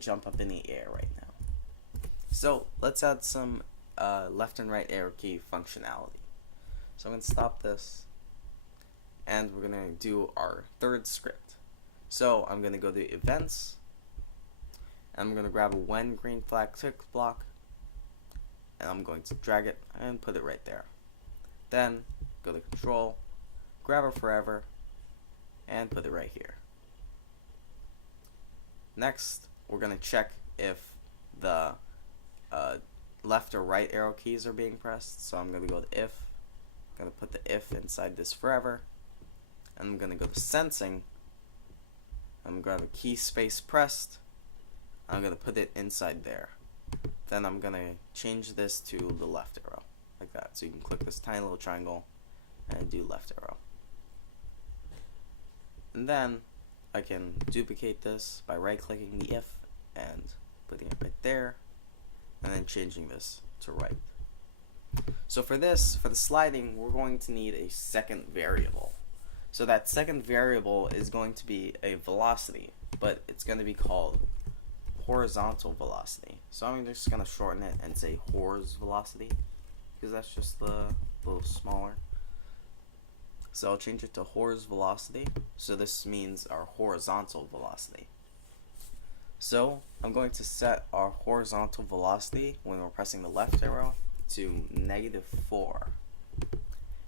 can jump up in the air right now. So let's add some left and right arrow key functionality. So I'm going to stop this, and we're going to do our third script. So I'm going to go to events, and I'm going to grab a when green flag text block, and I'm going to drag it and put it right there. Then go to control, grab a forever, and put it right here. Next, we're going to check if the left or right arrow keys are being pressed. So I'm going to go to if, I'm going to put the if inside this forever, and I'm going to go to sensing, I'm going to grab a key space pressed, I'm going to put it inside there. Then I'm going to change this to the left arrow, like that. So you can click this tiny little triangle and do left arrow. And then I can duplicate this by right clicking the if and putting it right there, and then changing this to right. So for this, for the sliding, we're going to need a second variable. So that second variable is going to be a velocity, but it's going to be called horizontal velocity. So I'm just going to shorten it and say hors velocity, because that's just a little smaller. So I'll change it to hors velocity. So this means our horizontal velocity. So I'm going to set our horizontal velocity when we're pressing the left arrow to -4.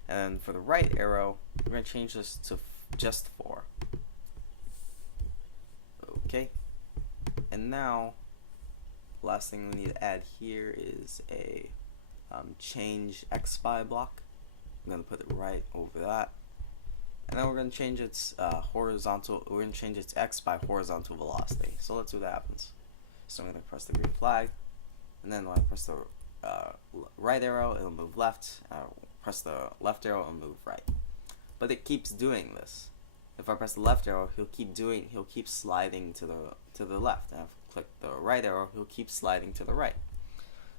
And for the right arrow, we're going to change this to just 4. Okay. And now, last thing we need to add here is a change x by block. I'm going to put it right over that. And then we're going to change its horizontal, we're going to change its x by horizontal velocity. So let's see what happens. So I'm going to press the green flag, and then when I press the right arrow, it'll move left. Press the left arrow, it'll move right. But it keeps doing this. If I press the left arrow, he'll keep sliding to the left. And if I click the right arrow, he'll keep sliding to the right.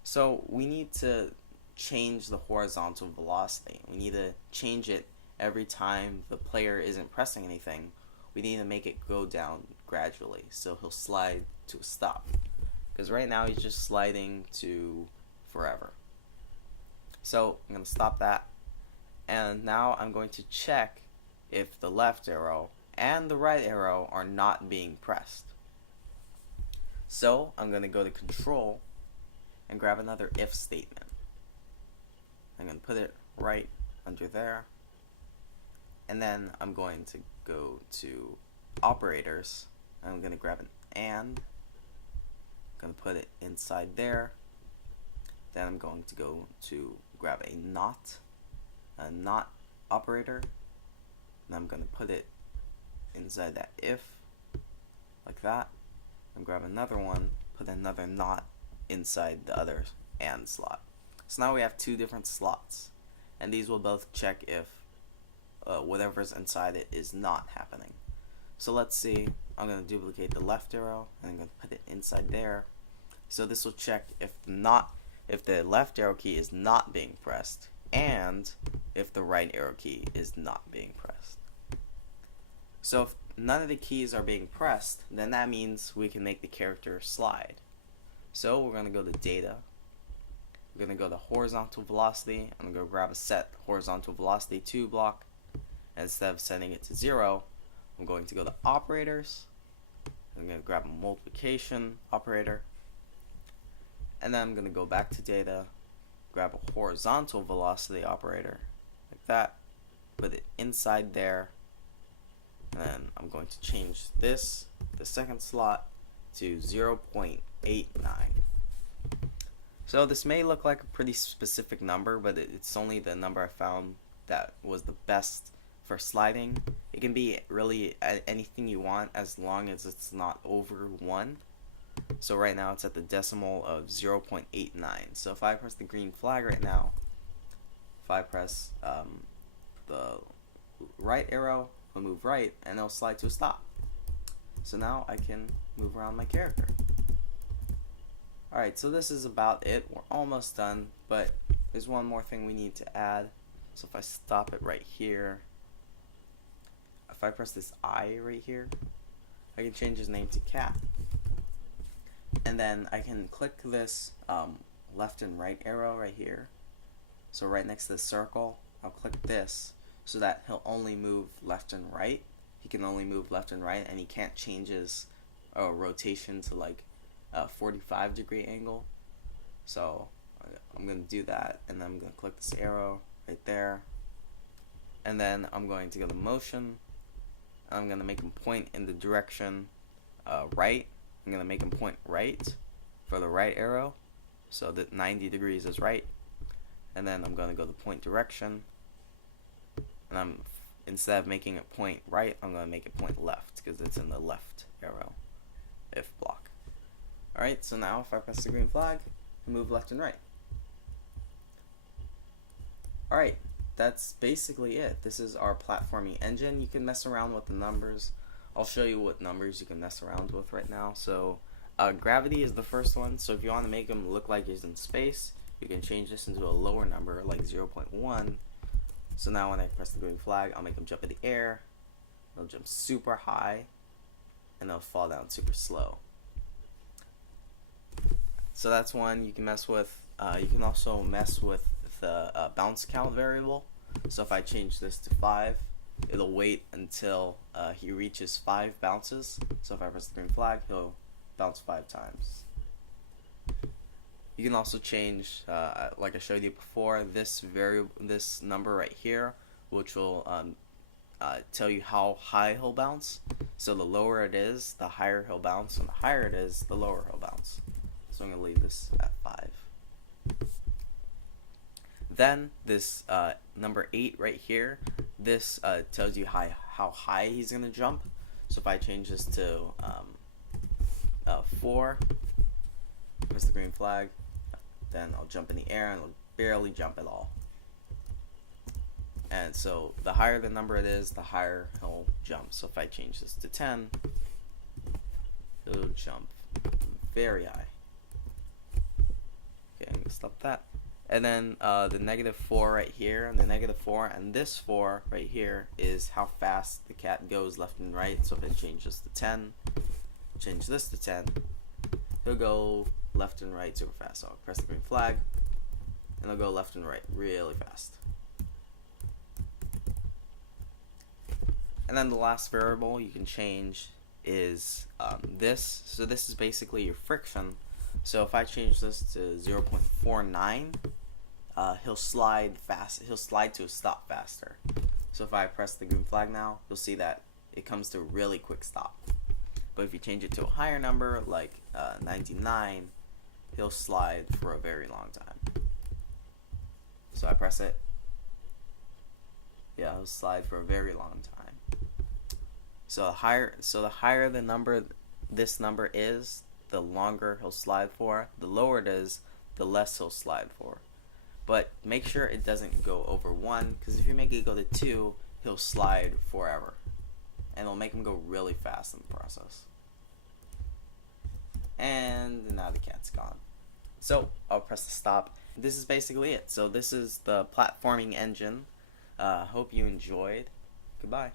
So we need to change the horizontal velocity. We need to change it every time the player isn't pressing anything. We need to make it go down gradually, so he'll slide to a stop. Because right now he's just sliding to forever. So I'm going to stop that, and now I'm going to check if the left arrow and the right arrow are not being pressed. So I'm going to go to control and grab another if statement. I'm going to put it right under there, and then I'm going to go to operators, and I'm going to grab an and. I'm going to put it inside there. Then I'm going to go to grab a not operator, and I'm going to put it inside that if, like that, and grab another one, put another not inside the other and slot. So now we have two different slots, and these will both check if whatever's inside it is not happening. So let's see, I'm going to duplicate the left arrow, and I'm going to put it inside there. So this will check if the left arrow key is not being pressed, and if the right arrow key is not being pressed. So if none of the keys are being pressed, then that means we can make the character slide. So we're going to go to data, we're going to go to horizontal velocity, I'm going to go grab a set horizontal velocity 2 block, and instead of setting it to 0, I'm going to go to operators, I'm going to grab a multiplication operator, and then I'm going to go back to data, grab a horizontal velocity operator, like that, put it inside there, and then I'm going to change this, the second slot, to 0.89. So this may look like a pretty specific number, but it's only the number I found that was the best for sliding. It can be really anything you want as long as it's not over 1. So right now it's at the decimal of 0.89. So if I press the green flag right now, if I press the right arrow, I'll move right, and it'll slide to a stop. So now I can move around my character. Alright, so this is about it. We're almost done, but there's one more thing we need to add. So if I stop it right here, if I press this I right here, I can change his name to Cat. And then I can click this left and right arrow right here. So right next to the circle, I'll click this so that he'll only move left and right. He can only move left and right, and he can't change his rotation to like a 45-degree angle. So I'm going to do that, and then I'm going to click this arrow right there. And then I'm going to go to motion, and I'm going to make him point in the direction right. I'm going to make him point right for the right arrow, so that 90 degrees is right. And then I'm going to go to point direction, and instead of making it point right, I'm going to make it point left because it's in the left arrow if block. Alright, so now if I press the green flag, I move left and right. Alright, that's basically it. This is our platforming engine. You can mess around with the numbers. I'll show you what numbers you can mess around with right now. So gravity is the first one. So if you want to make him look like he's in space, you can change this into a lower number like 0.1. So now when I press the green flag, I'll make him jump in the air. He'll jump super high, and they'll fall down super slow. So that's one you can mess with. You can also mess with the bounce count variable. So if I change this to 5, it'll wait until he reaches 5 bounces. So if I press the green flag, he'll bounce 5 times. You can also change, like I showed you before, this number right here, which will tell you how high he'll bounce. So the lower it is, the higher he'll bounce, and the higher it is, the lower he'll bounce. So I'm going to leave this at 5. Then this number 8 right here, this tells you how high he's going to jump. So if I change this to 4, press the green flag, then I'll jump in the air and I'll barely jump at all. And so the higher the number it is, the higher he'll jump. So if I change this to 10, he'll jump very high. Okay, I'm going to stop that. And then the -4 right here, and the -4, and this 4 right here is how fast the cat goes left and right. So if I change this to 10, change this to 10, he'll go left and right super fast. So I'll press the green flag, and he'll go left and right really fast. And then the last variable you can change is this. So this is basically your friction. So if I change this to 0.49, he'll slide fast. He'll slide to a stop faster. So if I press the green flag now, you'll see that it comes to a really quick stop. But if you change it to a higher number, like 99, he'll slide for a very long time. So I press it. Yeah, he'll slide for a very long time. So the higher the number this number is, the longer he'll slide for. The lower it is, the less he'll slide for. But make sure it doesn't go over 1, because if you make it go to 2, he'll slide forever. And it'll make him go really fast in the process. And now the cat's gone. So I'll press the stop. This is basically it. So this is the platforming engine. Hope you enjoyed. Goodbye.